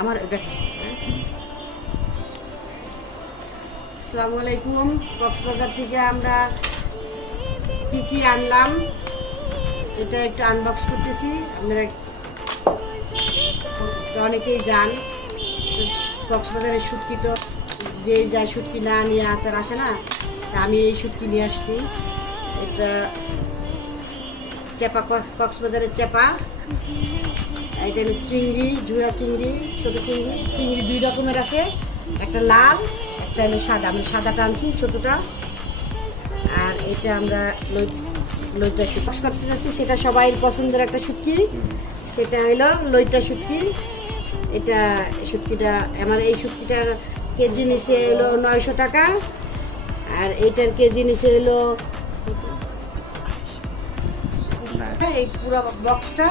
আমার আসসালামু আলাইকুম। কক্সবাজার থেকে আমরা কি আনলাম এটা একটু আনবক্স করতেছি। আপনারা অনেকেই যান কক্সবাজারের শুটকি, তো যে যায় শুটকি না নিয়ে তার আসে না, তা আমি এই শুটকি নিয়ে আসছি। এটা চেপা, কক্সবাজারের চেপা। এটা হলো চিংড়ি, ঝুরা চিংড়ি, ছোটো চিংড়ি। চিংড়ি দুই রকমের আছে, একটা লাল, একটা হলো সাদা। আমি সাদাটা আনছি, ছোটোটা। আর এটা আমরা লইটা শুটকি করতে যাচ্ছি, সেটা সবাই পছন্দের একটা শুটকি, সেটা হলো লইটা শুটকি। এটা শুটকিটা আমার, এই শুটকিটার কেজি নিচে হলো 900 টাকা। আর এইটার কেজি নিচে হলো এই পুরো বক্সটা